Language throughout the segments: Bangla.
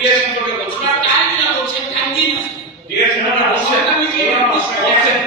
ডিএ সম্পর্কে বলছেন আর টাইম না বলছেন টাইম দিন ডিএ সম্পর্কে বলছেন আমি কি বলছেন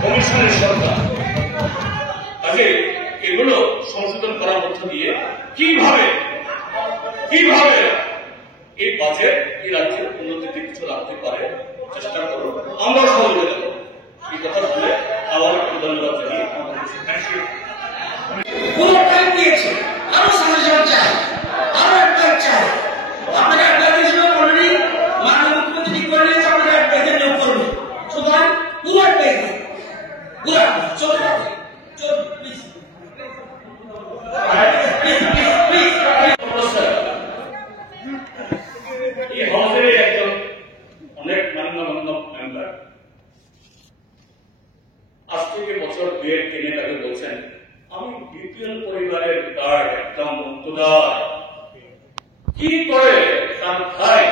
কমিশনের সরকার কাজে এগুলো সংশোধন করার মধ্য দিয়ে কিভাবে এই বাজেট এই রাজ্যের উন্নতিতে কিছু রাখতে পারে চেষ্টা করবো, আমরা সহযোগিতা করবো। এই কথা বলে আবার একটু ধন্যবাদ জানিয়ে পুরো টাইম দিয়েছে, আরো সাজেশন চাই, আরো একটা চাই। আপনাকে একটা দিয়েছিল অলরেডি, মাননীয় মুখ্যমন্ত্রী ঠিক করে নিয়েছে আপনাকে একটা নিয়োগ করবে। সুতরাং পুরো একটা পুরো চলে যাবে, চল প্লিজ এই হাউসের একজন অনেক মান্যগণ্য মেম্বার আজ থেকে বছর 2-3 আগে বলছেন, আমি বিপিএল পরিবারের গার্ড, একদম অন্তদার। কি করে তার ভাই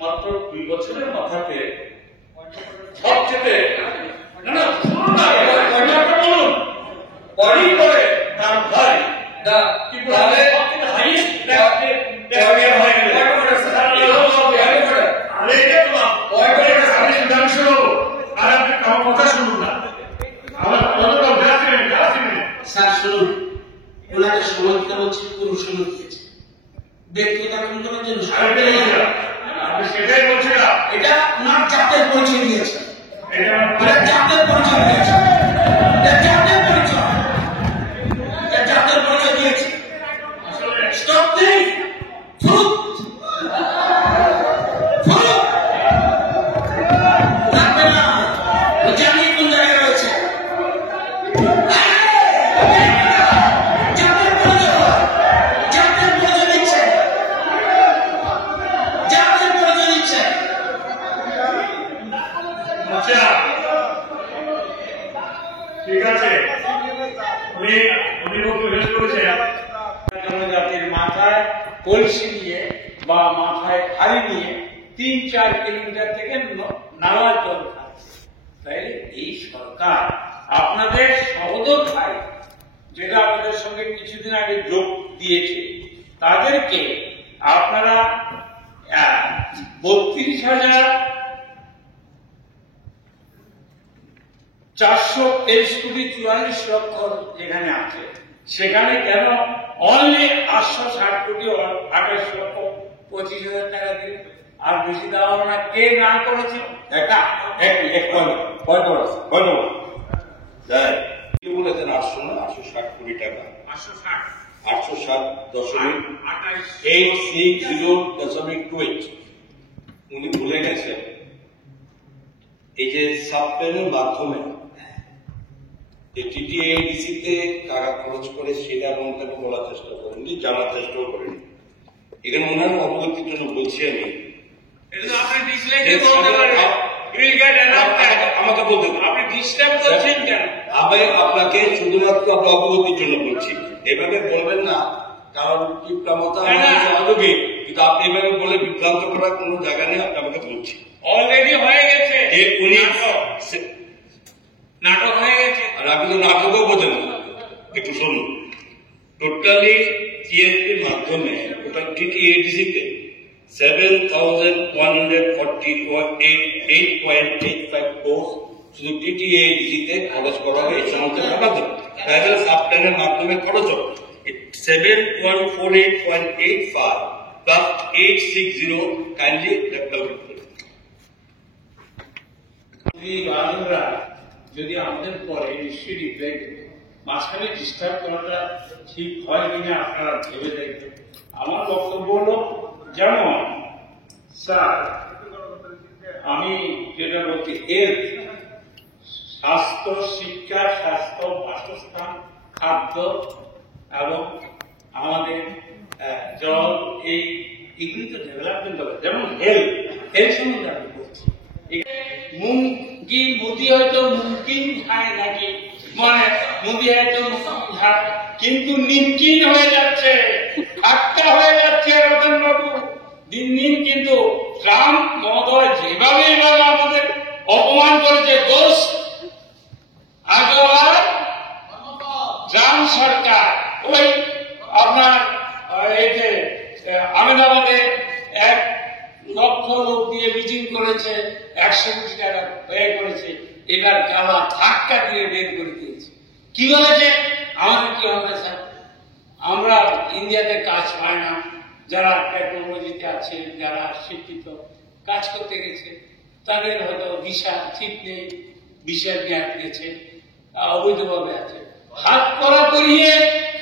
মাত্র 2 বছরের মাথাতে সবচেয়ে বলুন বডি করে তার ভাই কি করে হাইয়েস্ট হয়ে গেল। স্যার শুনুন, ওনাকে সময় দিতে বলছি, পুরো সময় দিয়েছে। ব্যক্তিগত আক্রমণের জন্য সেটাই বলছিলাম, এটা ওনার জাতের পরিচয় দিয়েছে, এটা জাতের পরিচয় দিয়েছে, এটা জাতের পরিচয়, এটা জাতের পরিচয় দিয়েছে। স্টপ দিন, ফুট লাগবে না, ও জানি কোন জায়গায় রয়েছে। ঠিক আছে, জনজাতির মাথায় কলসি নিয়ে বা মাথায় হাড়ি নিয়ে 3-4 কিলোমিটার থেকে নালা জল খাচ্ছে। তাইলে এই সরকার আপনাদের সহোদর ভাই, যেটা আমাদের সঙ্গে কিছুদিন আগে যোগ দিয়েছে, তাদেরকে আপনারা 32,423 কোটি 44 লক্ষ যেখানে আছে, সেখানে কেন অনলি 860 কোটি 28,25,000 টাকা দিন? আর বেশি দেওয়া না, কে না করেছে? বলেছেন 860 কোটি টাকা, 860.860.28 উনি ভুলে গেছেন এই যে সাবপ্ল্যানের মাধ্যমে টিটিএডিসি তে টাকা খরচ করে সেটা মন্তব্য বলার চেষ্টা করেননি, জানার চেষ্টাও করেনি। এখানে ওনার অবগতির জন্য বলছি আমি, আমাকে বলতে আপনি ডিস্টার্ব করছেন কেন? আমি আপনাকে শুধুমাত্র অবগতির জন্য বলছি, এভাবে বলবেন না, কারণ বিভ্রামতা হবে, কিন্তু আপনি এভাবে বলে বিভ্রান্ত করার কোনো জায়গা নেই। আপনি আমাকে বলছি অলরেডি হয়ে গেছে, উনি নাটক হয়ে গেছে। আর আপনি তো নাটকও বোঝেন না, একটু শুনুন। টোটালি জিএসপির মাধ্যমে টোটাল টিটিএডিসি তে 7,148.85 কোটি শুধু টিটিএডিসি তে খরচ করা হয়। এই সমস্ত টাকা তো প্রাইভেট সাবপ্ল্যানের মাধ্যমে খরচ হবে 7,148.85 প্লাস 860 কাইন্ডলি বাঙালিরা যদি আমাদের পরে নিশ্চয়ই রিপ্লাই দেবে, মাঝখানে ডিস্টার্ব করাটা ঠিক হয় কিনা আপনারা ভেবে দেখবেন। আমার বক্তব্য হলো, যেমন স্যার আমি যেটা বলছি, হেলথ, স্বাস্থ্য, শিক্ষা, স্বাস্থ্য, বাসস্থান, খাদ্য এবং আমাদের জল, এইগুলি তো ডেভেলপমেন্ট হবে। যেমন হেলথ সম্বন্ধে আমি বলছি, মোদি হয়তো মুমকিন খায় নাকি, মানে মোদি হয়তো খায়, কিন্তু নিমকিন হয়ে যাচ্ছে, খাট্টা হয়ে যাচ্ছে। রতন বাবু দিন দিন কিন্তু ট্রাম্প মহোদয় যেভাবে আমাদের অপমান করেছে, দোষ আগরওয়াল ট্রাম্প সরকার ওই আপনার এই যে আহমেদাবাদে 1 লক্ষ লোক দিয়ে মিটিং করেছে, 100 কোটি টাকা ব্যয় করেছে, এবার গালা ধাক্কা দিয়ে বের করে দিয়েছে। কি বলেছে? আমাদের কি হবে স্যার? আমরা ইন্ডিয়াতে কাজ পাই না, যারা টেকনোলজিতে আছে, যারা শিক্ষিত, কাজ করতে গেছে, তাদের হয়তো ভিসা ঠিক নেই, ভিসার মেয়াদ গেছে, অবৈধভাবে আছে। হাত করা করিয়ে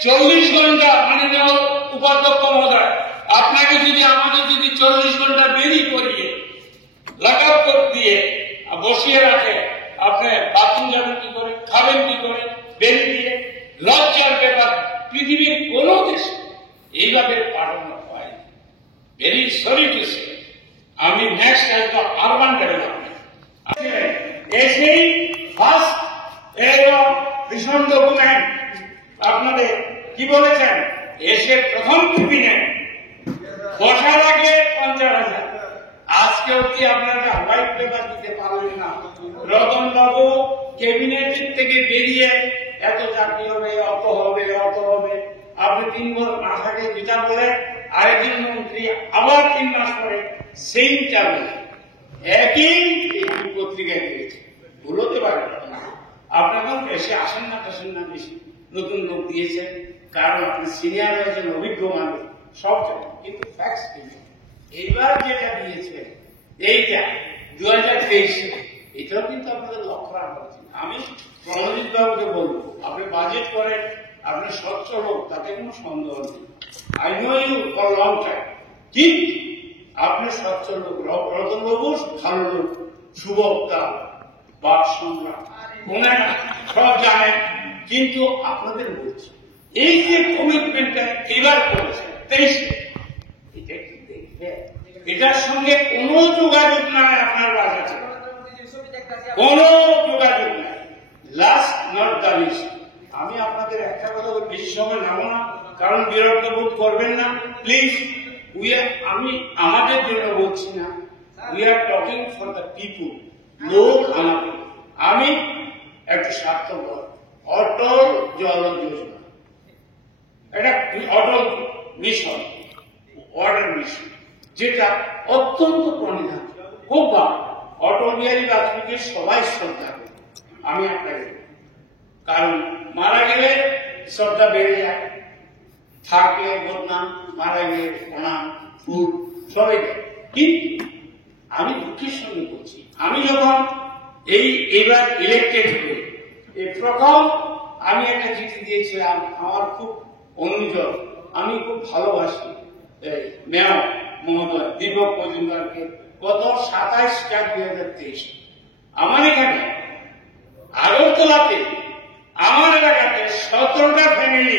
40 ঘন্টা মাননীয় উপাধ্যক্ষ মহোদয়, আপনাকে যদি আমাদের যদি 40 ঘন্টা দেরি করিয়ে লাগাব করে দিয়ে বসিয়ে রাখে, আপনি বাথরুম যাবেন কি করে, খাবেন কি করে, বেরি দিয়ে, লজ্জার ব্যাপার। পৃথিবীর কোন দেশে এইভাবে পাঠানো হয়। ভেরি সরি টু সে, আমি next as the urban development এসেই ফার্স্ট ভীষণ ডকুমেন্ট আপনাদের কি বলেছেন, এসে প্রথম ছবি নেন, বসার আগে 50,000। আজকে অব্দি আপনারা হোয়াইট পেপার দিতে পারলেন না। রতন বাবু ক্যাবিনেট থেকে বেরিয়ে এত চাকরি হবে, অত হবে, অত হবে, আপনি 3 বছর না থাকে যেটা বলে, আরেকজন মন্ত্রী আবার 3 মাস পরে সেইটা বলে, একই পত্রিকায় দিয়েছে। ভুলতে পারে না, আপনার বেশি আসেন না বেশি নতুন লোক দিয়েছেন, কারণ আপনি সিনিয়র হয়েছেন, অভিজ্ঞ মানুষ, সব জানেন, কিন্তু ফ্যাক্টস কিন্তু এইবার যেটা দিয়েছে এইটা 2023 এটাও কিন্তু আপনাদের লক্ষ্য রাখা উচিত। আমি প্রণজিৎ বাবুকে বলবো, আপনি বাজেট করেন, আপনি স্বচ্ছ লোক, তাতে কোনো সন্দেহ নেই। I know you for long time, কিন্তু আপনি স্বচ্ছ লোক। রতন বাবু ভালো লোক, সুবক্তা, বাক সংগ্রাম, মনে না সব জানেন, কিন্তু আপনাদের বলছি এই যে কমিটমেন্টটা এবার করেছে 23, এটা কি দেখবে? এটার সঙ্গে কোনো যোগাযোগ নাই আপনার বাজেটে, কোনো যোগাযোগ নাই। লাস্ট নট দ্য লিস্ট, আমি আপনাদের একটা কথা বেশি সময় নেব না, কারণ বিরক্ত বোধ করবেন না প্লিজ। আমি আমাদের জন্য বলছি না, we are talking for the people. লোক আমাদের, আমি একটু স্বার্থপর। অটল জল যোজনা, এটা অটল মিশন, ওয়াটার মিশন, যেটা অত্যন্ত প্রণিধান, খুব ভালো। অটল বিহারী বাজপেয়ীকে সবাই শ্রদ্ধা করে, আমি আপনাকে, কারণ মারা গেলে শ্রদ্ধা বেড়ে যায়, থাকলে বদনাম, মারা গেলে প্রণাম, ফুল সবাই দেয়। কিন্তু আমি দুঃখের সঙ্গে বলছি, আমি যখন এইবার ইলেক্টেড হই, এই প্রথম আমি একটা চিঠি দিয়েছিলাম আমার খুব অনুজন, আমি খুব ভালোবাসি মেয়র মহোদয় দীপক মজুমদারকে, গত 27/4/2023 আমার এখানে আগরতলাতে আমার এলাকাতে 17টা ফ্যামিলি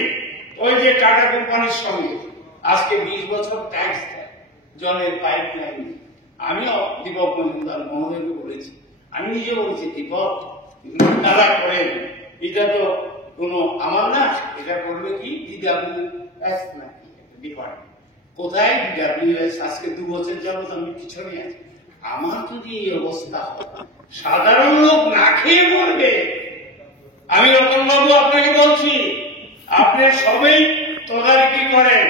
ওই যে টাটা কোম্পানির সঙ্গে আজকে 20 বছর ট্যাক্স দেয় জলের পাইপ লাইন। আমিও দীপক মজুমদার মহোদয়কে বলেছি, আমি নিজে বলছি, দীপক দাদা করেন, এটা তো কোনো আমার না, এটা করবে কি DWS নাকি ডিপার্টমেন্ট, কোথায় DWS? আজকে 2 বছর যাবত আমি পিছনে আছি। আমার যদি এই অবস্থা, সাধারণ লোক না খেয়ে মরবে। আমি রতনবাবু আপনাকে বলছি, আপনি সবাই তদারকি করেন,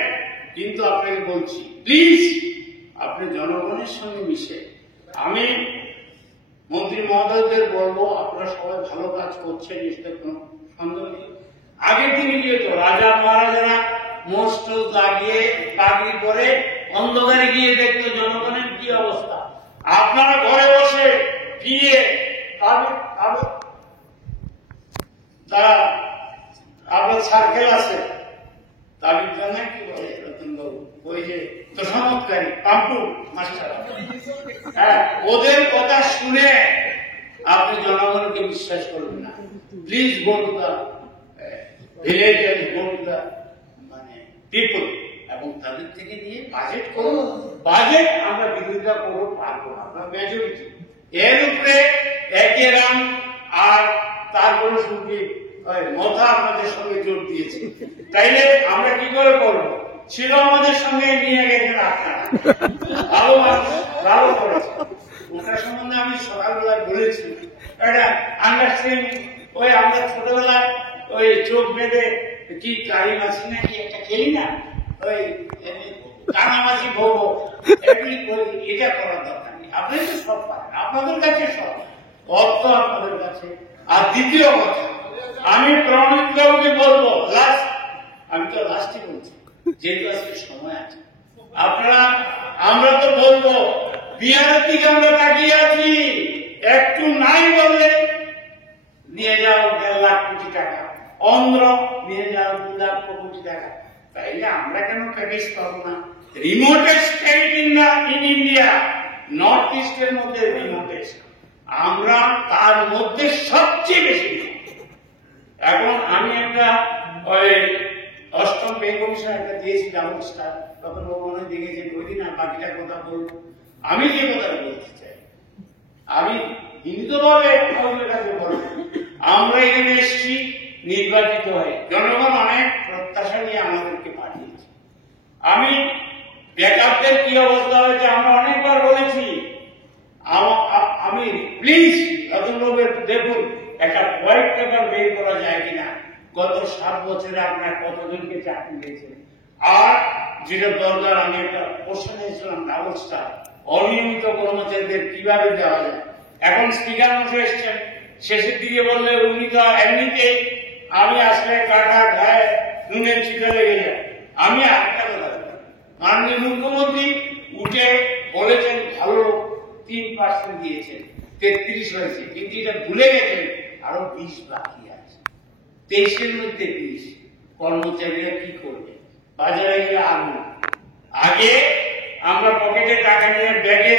কিন্তু আপনাকে বলছি প্লিজ আপনি জনগণের সঙ্গে মিশে। আমি মন্ত্রী মহোদয়দের বলবো, আপনারা সবাই ভালো কাজ করছেন, এতে কোনো সন্দেহ নেই। আগের দিনে কি হতো, রাজা মহারাজারা মোস্ট লাগিয়ে পাগড়ি পরে অন্ধকারে গিয়ে দেখতো জনগণের কি অবস্থা। আপনারা ঘরে বসে গিয়ে তারা আপনার সার্কেল আছে, তাদের জন্য কি বলে রতনবাবু, ওই যে তোষামতকারী পাম্পু মাস্টার, হ্যাঁ, ওদের কথা শুনে আপনি জনগণকে বিশ্বাস করবেন না। Please go to the village and go to the people, এবং তাদের থেকে নিয়ে বাজেট করুন। বাজেট আমরা বিরোধিতা করবো, পারবো না, আমরা মেজরিটি। এর উপরে একই রাম আর তারপরে শুনছি মথা আপনাদের সঙ্গে জোর দিয়েছে, তাইলে আমরা কি করে করবো? ছিল আমাদের সঙ্গে নিয়ে গেছেন আপনারা, ভালো মানুষ, ভালো করেছে। ওটার সম্বন্ধে আমি সকালবেলায় বলেছি, একটা আন্ডারস্ট্যান্ডিং। ওই আমরা ছোটবেলায় ওই চোখ বেঁধে কি কারি মাছি নাকি একটা খেলি না, ওই কানামাছি ভোগ, এগুলি করি, এটা করার দরকার নেই। আপনি তো সব পারেন, আপনাদের কাছে সব অর্থ আপনাদের কাছে। আর দ্বিতীয় কথা, আমি প্রণজিৎ বাবুকে বলবো, তো লাস্টে বলছি, যেহেতু আজকে সময় আছে, আপনারা আমরা তো বলবো বিহারের দিকে আমরা তাকিয়ে আছি, একটু নাই বললে নিয়ে যাও 1.5 লাখ কোটি টাকা, অন্ধ্র নিয়ে যাও 2 লাখ কোটি টাকা। তাইলে আমরা কেন প্যাকেজ পাবো না? রিমোটেস্ট স্টেট ইন ইন্ডিয়া, নর্থ ইস্টের মধ্যে রিমোটেস্ট, আমরা তার মধ্যে সবচেয়ে বেশি। এখন আমি একটা ওই 8ম পে কমিশন একটা দিয়েছি ডাবল স্টার, তখন ও মনে দেখেছে বলি না, বাকিটা কথা বলবো। আমি যে কথা বলতে চাই, আমি হিন্দুভাবে আপনাদের কাছে বলবো, আমরা এখানে এসেছি নির্বাচিত হয়ে, জনগণ অনেক প্রত্যাশা নিয়ে আমাদেরকে পাঠিয়েছে। আমি ব্যাকআপদের কি অবস্থা হয়েছে আমরা অনেকবার বলেছি, আমি প্লিজ রতনবাবুর দেখুন একটা হোয়াইট পেপার বের করা যায় কিনা, গত 7 বছরে আপনার কতজনকে চাকরি দিয়েছেন। আর যেটা দরকার, আমি একটা প্রশ্ন নিয়েছিলাম ডাবল স্টার, অনিয়মিত কর্মচারীদের কিভাবে দেওয়া যায়। এখন স্পিকার মশাই এসছেন, শেষের দিকে বললে উনি তো এমনিতে আমি আসলে কাটা গায়ে নুনের ছিটা লেগে যায়। আমি একটা কথা, মাননীয় মুখ্যমন্ত্রী উঠে বলেছেন ভালো 3% দিয়েছেন, 33 হয়েছে, কিন্তু এটা ভুলে গেছেন আরো 20 বাকি আছে। 23-এর মধ্যে 20 কর্মচারীরা কি করবে? বাজারে গিয়ে আগুন। আগে আমরা পকেটে টাকা নিয়ে ব্যাগে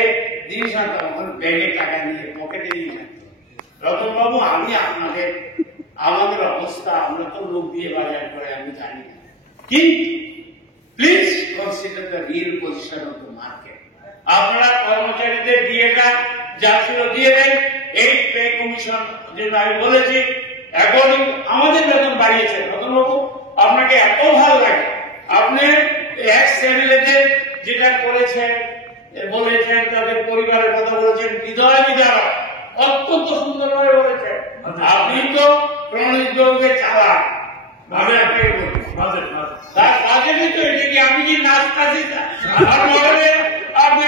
জিনিস আনতাম, এখন ব্যাগে টাকা নিয়ে পকেটে জিনিস আনতাম। রতনবাবু, আমি আমাদের অবস্থা, আমরা তো লোক দিয়ে বাজার করে, আমি জানি না, কিন্তু please consider the real position of the market. আপনারা কর্মচারীদের দিয়েটা যা ছিল দিয়ে দেন। এই পে কমিশন যেটা আমি বলেছি, এখন আমাদের বেতন বাড়িয়েছে। রতনবাবু, আপনাকে এত ভালো লাগে, আপনি এক্স এমএলএদের যেটা করেছেন, বলেছেন তাদের পরিবারের কথা বলেছেন, হৃদয় বিদারক, অত্যন্ত সুন্দরভাবে বলেছেন। আপনি তো প্রণজিৎ বাবুকে চালান, আমি আপনাকে বলি তার কাজেরই তো এটা কি আমি কি নাচ কাছি আপনি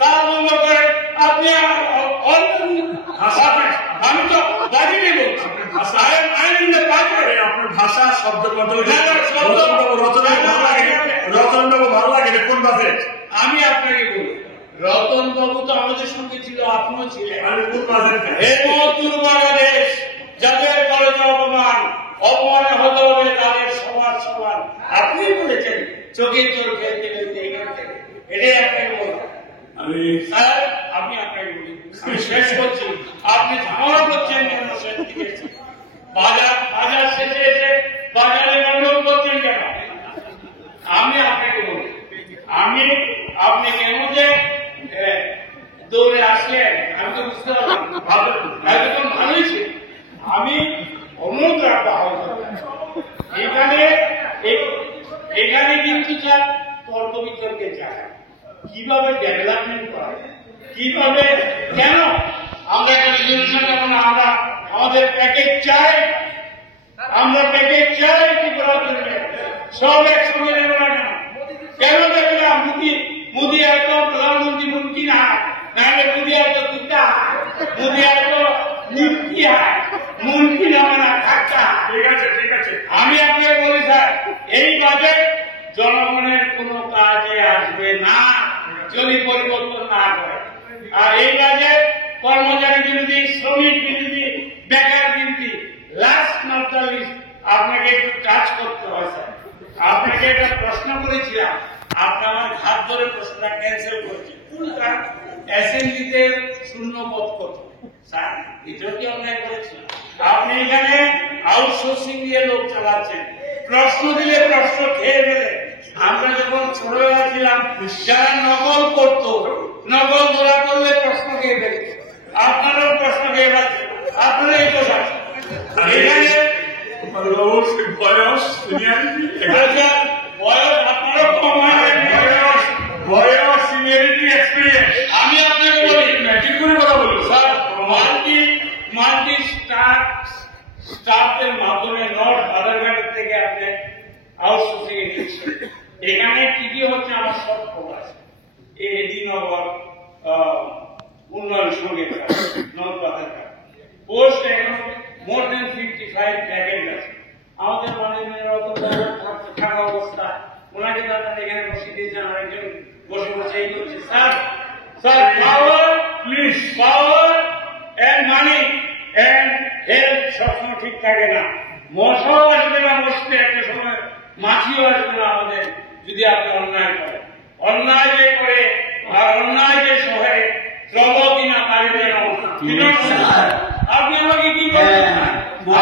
তার বন্ধ করেন, আপনি আমি তো বাজিয়ে বলছি, আপনার ভাষা শব্দ রতনবাবু ভালো লাগে কোন ভাষে? আমি আপনাকে বলি, রতনবাবু তো আমাদের সঙ্গে ছিল, আপনিও ছিলেন। দুর্বাংলাদেশ যাদের কলেজে অপমানে হতে হবে তাদের সবার সবার, আপনি বলেছেন চোখের জোর ফেলতে ফেলতে এখান থেকে, এটাই আপনাকে বলবেন। আমি স্যার, আপনি আপনাকে বলি, আমি শেষ করছি, আপনি ঝামেলা করছেন কেন? শেষ দিকে বাজার শেষে এসে বাজারে গন্ডগোল করছেন কেন? আমি আপনাকে বলি, আপনি কেন যে দৌড়ে আসলেন আমি তো বুঝতে পারলাম, ভালোই ছিল। আমি অনুরোধ রাখবো এখানে কিন্তু স্যার তর্ক বিতর্কের জায়গা, কিভাবে ডেভেলপমেন্ট করা, কিভাবে কেন আমরা একটা রিজলিউশন, এখন আমরা আমাদের প্যাকেজ চাই, আমরা প্যাকেজ চাই কি করার জন্য সব একসঙ্গে নেব না কেন? দেবে না? মোদী হয়তো প্রধানমন্ত্রী মুমকি না, নাহলে মোদী হয়তো কুত্তা, মোদী হয়তো নিমকি হয়, মুমকি নামে না ধাক্কা। ঠিক আছে, ঠিক আছে। আমি আপনাকে বলি স্যার, এই বাজেট জনগণের কোনো কাজে আসবে না যদি পরিবর্তন না করে। আর এই বাজেট কর্মচারী বিরোধী, শ্রমিক বিরোধী, বেকার বিরোধী। লাস্ট নট দ্য লিস্ট, আপনাকে একটু টাচ করতে হয় স্যার। আপনাকে একটা প্রশ্ন করেছিলাম, আপনি আমার হাত ধরে প্রশ্নটা ক্যান্সেল করেছেন। কোনটা? অ্যাসেম্বলিতে শূন্য পদ কত স্যার? এটাও কি অন্যায় করেছিলাম? আপনি এখানে আউটসোর্সিং দিয়ে লোক চালাচ্ছেন, প্রশ্ন দিলে প্রশ্ন খেয়ে ফেলে। আমরা যখন ছোটবেলা ছিলাম, যারা নকল করতো, নকল ধরা করলে প্রশ্ন খেয়ে ফেলে, আপনারাও প্রশ্ন খেয়ে ফেলছেন। আপনারা এই কথা এখানে বয়স আপনারও কম হয়, বয়স সিনিয়রিটি এক্সপিরিয়েন্স। আমি আপনাকে বলি ম্যাট্রিক করে কথা বলবো স্যার, মাল্টি স্টাফের মাধ্যমে নট আধার কার্ডের থেকে আপনি আউটসোর্সিং এ দিচ্ছেন। এখানে কি কি হচ্ছে আমার সব খবর আছে। এডিনগর উন্নয়ন সঙ্গে নট আধার কার্ড পোস্ট এখন মোর দেন 55 ভ্যাকেন্ট আছে। আমাদের মাননীয় sir power please power and money and health সবসময় ঠিক থাকে না। মশাও আসবে না বসতে একটা সময়, মাছিও আসবে না আমাদের যদি আপনি অন্যায় করেন। অন্যায় যে করে আর অন্যায় যে সহে শ্রম কিনা পারে আপনি আমাকে কি বলেন?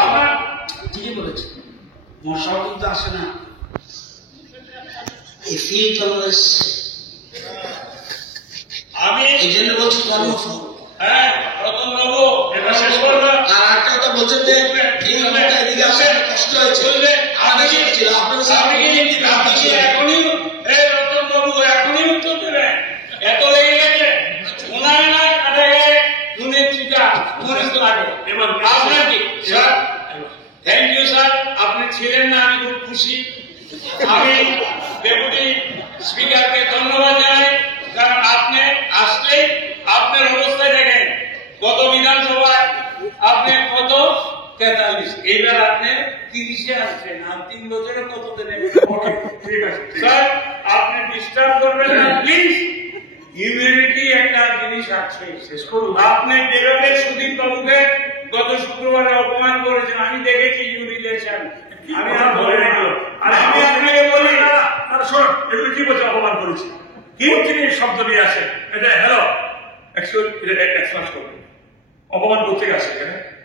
আপনার ঠিকই বলেছেন, মশাও কিন্তু আসে না, এই ফিল চলে এসছে। আমি এই জন্য বলছি কর্মফল। হ্যাঁ রতন বাবু এটা শেষ করবেন। আর একটা কথা বলছেন যে এই অবস্থা এদিকে আসে কষ্ট হয়েছে, আমাদের ছিল এখনই এই রতন বাবু এখনই উত্তর দেবেন, এত লেগে গেছে ওনার না কাঁধে গেছে নুনের চিটা মনে তো লাগে। এবার আপনার কি স্যার? থ্যাংক ইউ স্যার, আপনি ছিলেন না আমি খুব খুশি। আমি ডেপুটি স্পিকারকে ধন্যবাদ জানাই, কারণ আপনি আসলে আপনার অবস্থায় দেখেন কত বিধানসভায় আপনি কত 43, এইবার আপনি 30-এ আসছেন, আর 3 বছরে কত দেবেন? ঠিক আছে স্যার, আপনি ডিস্টার্ব করবেন না প্লিজ। ইউনিটি একটা জিনিস আছে, শেষ করুন। আপনি যেভাবে সুদীপ বাবুকে গত শুক্রবারে অপমান করেছেন আমি দেখেছি ইউনিলেশন, আমি আর ধরে রাখবো। আর আমি আপনাকে বলি শোন, এগুলো কি বলছে অপমান করেছি? কি জিনিস শব্দ নিয়ে আসে? এটা হ্যালো অপমান করতে গেছে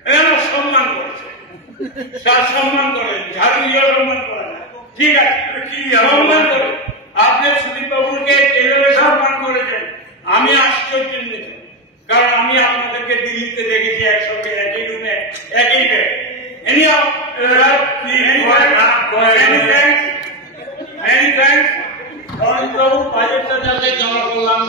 এখানে সম্মান করেছে স্যার, সম্মান করেন, ঝাড়ু দিয়ে সম্মান করেন, ঠিক আছে কি সম্মান করেন। আপনি সুদীপ বাবুকে যেভাবে সম্মান করেছেন আমি আশ্চর্য, কারণ আমি আপনাদেরকে দিল্লিতে দেখেছি একসঙ্গে একই রুমে একই বেড। বাবু বাজেটটা যাতে জমা করলাম